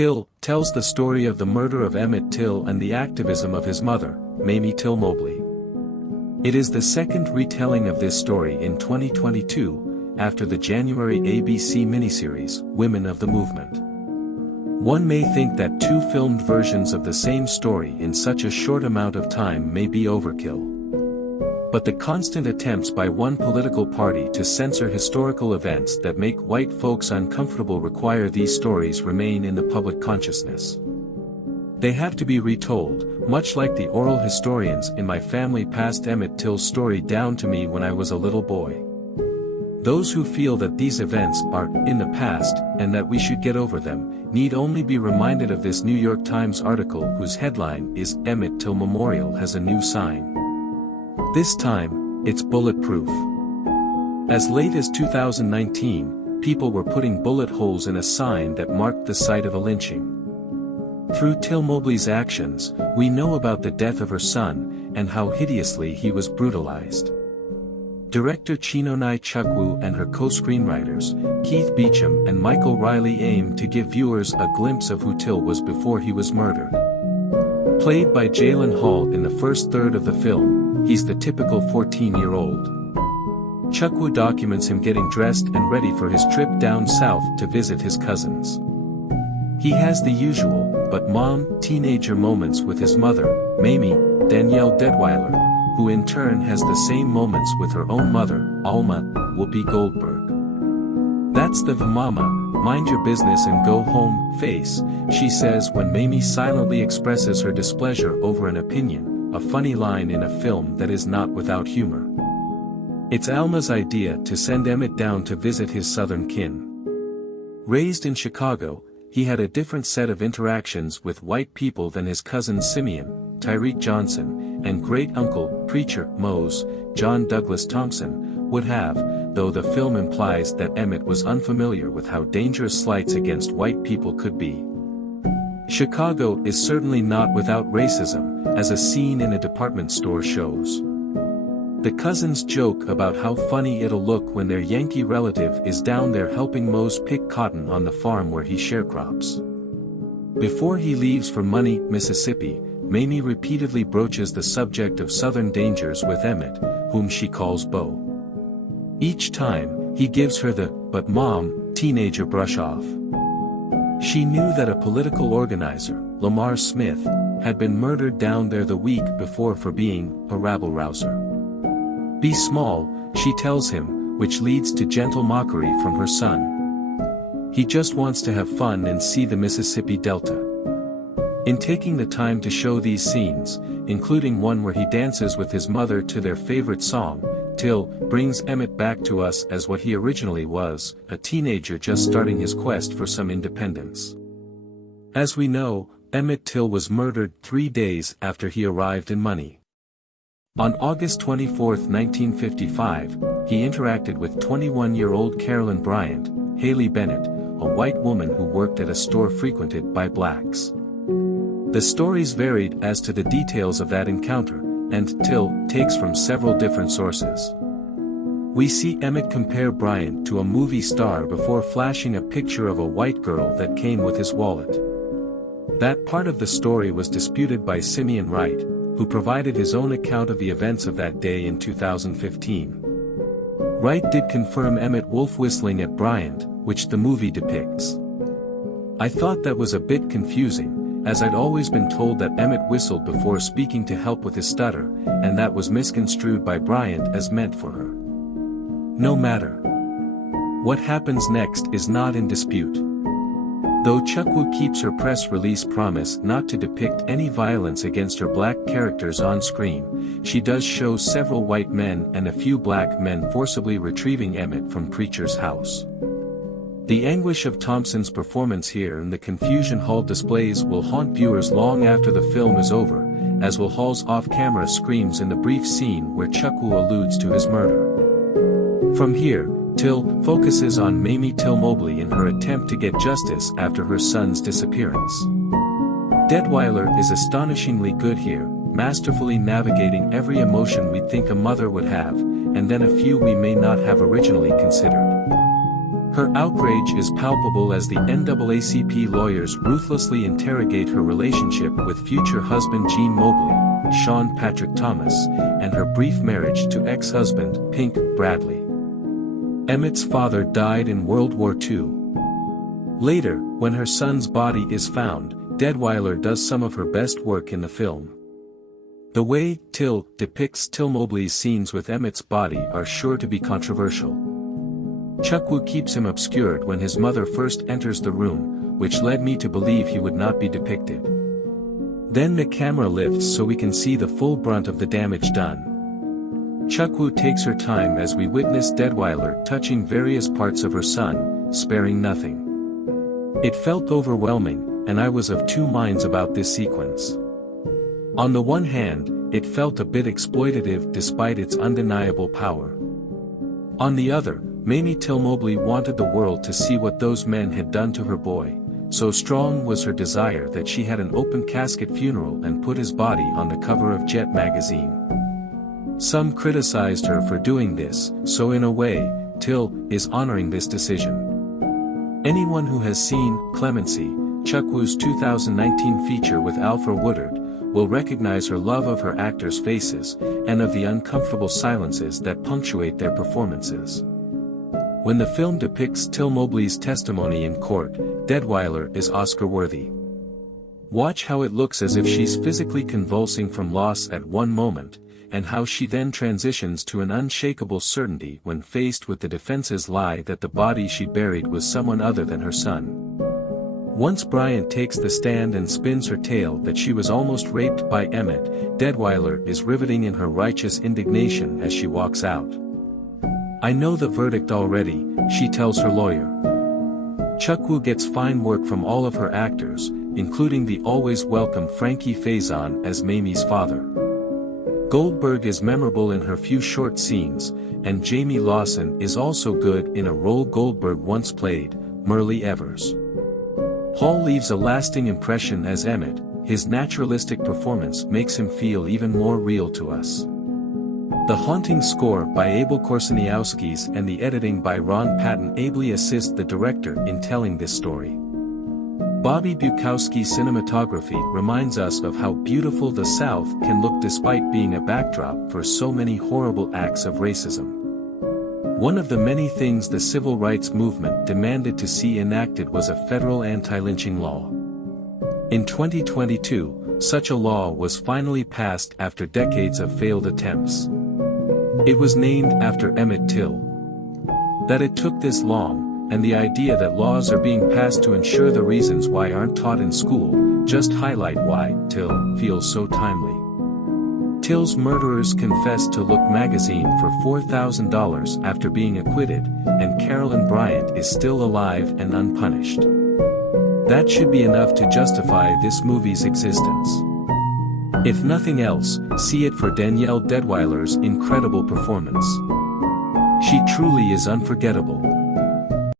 Till tells the story of the murder of Emmett Till and the activism of his mother, Mamie Till Mobley. It is the second retelling of this story in 2022, after the January ABC miniseries, Women of the Movement. One may think that two filmed versions of the same story in such a short amount of time may be overkill. But the constant attempts by one political party to censor historical events that make white folks uncomfortable require these stories remain in the public consciousness. They have to be retold, much like the oral historians in my family passed Emmett Till's story down to me when I was a little boy. Those who feel that these events are in the past and that we should get over them, need only be reminded of this New York Times article whose headline is "Emmett Till Memorial Has a New Sign." This time, it's bulletproof. As late as 2019, people were putting bullet holes in a sign that marked the site of a lynching. Through Till Mobley's actions, we know about the death of her son, and how hideously he was brutalized. Director Chinonye Chukwu and her co-screenwriters, Keith Beauchamp and Michael Reilly, aimed to give viewers a glimpse of who Till was before he was murdered. Played by Jalyn in the first third of the film, he's the typical 14-year-old. Chukwu documents him getting dressed and ready for his trip down south to visit his cousins. He has the usual, but teenager moments with his mother, Mamie, Danielle Deadwyler, who in turn has the same moments with her own mother, Alma, Whoopi Goldberg. That's the mama, mind your business and go home, face, she says when Mamie silently expresses her displeasure over an opinion, a funny line in a film that is not without humor. It's Alma's idea to send Emmett down to visit his southern kin. Raised in Chicago, he had a different set of interactions with white people than his cousins Simeon, Tyreek Johnson, and great-uncle, preacher, Mose, John Douglas Thompson, would have, though the film implies that Emmett was unfamiliar with how dangerous slights against white people could be. Chicago is certainly not without racism, as a scene in a department store shows. The cousins joke about how funny it'll look when their Yankee relative is down there helping Mose pick cotton on the farm where he sharecrops. Before he leaves for Money, Mississippi, Mamie repeatedly broaches the subject of southern dangers with Emmett, whom she calls Beau. Each time, he gives her the, "but mom," teenager brush off. She knew that a political organizer, Lamar Smith, had been murdered down there the week before for being a rabble-rouser. "Be small," she tells him, which leads to gentle mockery from her son. He just wants to have fun and see the Mississippi Delta. In taking the time to show these scenes, including one where he dances with his mother to their favorite song, Till brings Emmett back to us as what he originally was, a teenager just starting his quest for some independence. As we know, Emmett Till was murdered 3 days after he arrived in Money. On August 24, 1955, he interacted with 21-year-old Carolyn Bryant, Haley Bennett, a white woman who worked at a store frequented by blacks. The stories varied as to the details of that encounter, and Till takes from several different sources. We see Emmett compare Bryant to a movie star before flashing a picture of a white girl that came with his wallet. That part of the story was disputed by Simeon Wright, who provided his own account of the events of that day in 2015. Wright did confirm Emmett wolf whistling at Bryant, which the movie depicts. I thought that was a bit confusing, as I'd always been told that Emmett whistled before speaking to help with his stutter, and that was misconstrued by Bryant as meant for her. No matter. What happens next is not in dispute. Though Chukwu keeps her press release promise not to depict any violence against her black characters on screen, she does show several white men and a few black men forcibly retrieving Emmett from Preacher's house. The anguish of Thompson's performance here and the confusion Hall displays will haunt viewers long after the film is over, as will Hall's off-camera screams in the brief scene where Chukwu alludes to his murder. From here, Till focuses on Mamie Till Mobley in her attempt to get justice after her son's disappearance. Deadwyler is astonishingly good here, masterfully navigating every emotion we'd think a mother would have, and then a few we may not have originally considered. Her outrage is palpable as the NAACP lawyers ruthlessly interrogate her relationship with future husband Jayme Mobley, Sean Patrick Thomas, and her brief marriage to ex-husband, Pink, Bradley. Emmett's father died in World War II. Later, when her son's body is found, Deadwyler does some of her best work in the film. The way Till depicts Till Mobley's scenes with Emmett's body are sure to be controversial. Chukwu keeps him obscured when his mother first enters the room, which led me to believe he would not be depicted. Then the camera lifts so we can see the full brunt of the damage done. Chukwu takes her time as we witness Deadwyler touching various parts of her son, sparing nothing. It felt overwhelming, and I was of two minds about this sequence. On the one hand, it felt a bit exploitative despite its undeniable power. On the other, Mamie Till Mobley wanted the world to see what those men had done to her boy, so strong was her desire that she had an open casket funeral and put his body on the cover of Jet magazine. Some criticized her for doing this, so in a way, Till is honoring this decision. Anyone who has seen Clemency, Chukwu's 2019 feature with Alfred Woodard, will recognize her love of her actors' faces, and of the uncomfortable silences that punctuate their performances. When the film depicts Till Mobley's testimony in court, Deadwyler is Oscar-worthy. Watch how it looks as if she's physically convulsing from loss at one moment, and how she then transitions to an unshakable certainty when faced with the defense's lie that the body she buried was someone other than her son. Once Bryant takes the stand and spins her tale that she was almost raped by Emmett, Deadwyler is riveting in her righteous indignation as she walks out. "I know the verdict already," she tells her lawyer. Chukwu gets fine work from all of her actors, including the always welcome Frankie Faison as Mamie's father. Goldberg is memorable in her few short scenes, and Jayme Lawson is also good in a role Goldberg once played, Myrlie Evers. Hall leaves a lasting impression as Emmett. His naturalistic performance makes him feel even more real to us. The haunting score by Abel Korseniowskis and the editing by Ron Patton ably assist the director in telling this story. Bobby Bukowski's cinematography reminds us of how beautiful the South can look despite being a backdrop for so many horrible acts of racism. One of the many things the civil rights movement demanded to see enacted was a federal anti-lynching law. In 2022, such a law was finally passed after decades of failed attempts. It was named after Emmett Till. That it took this long, and the idea that laws are being passed to ensure the reasons why aren't taught in school, just highlight why Till feels so timely. Till's murderers confessed to Look magazine for $4,000 after being acquitted, and Carolyn Bryant is still alive and unpunished. That should be enough to justify this movie's existence. If nothing else, see it for Danielle Deadwyler's incredible performance. She truly is unforgettable.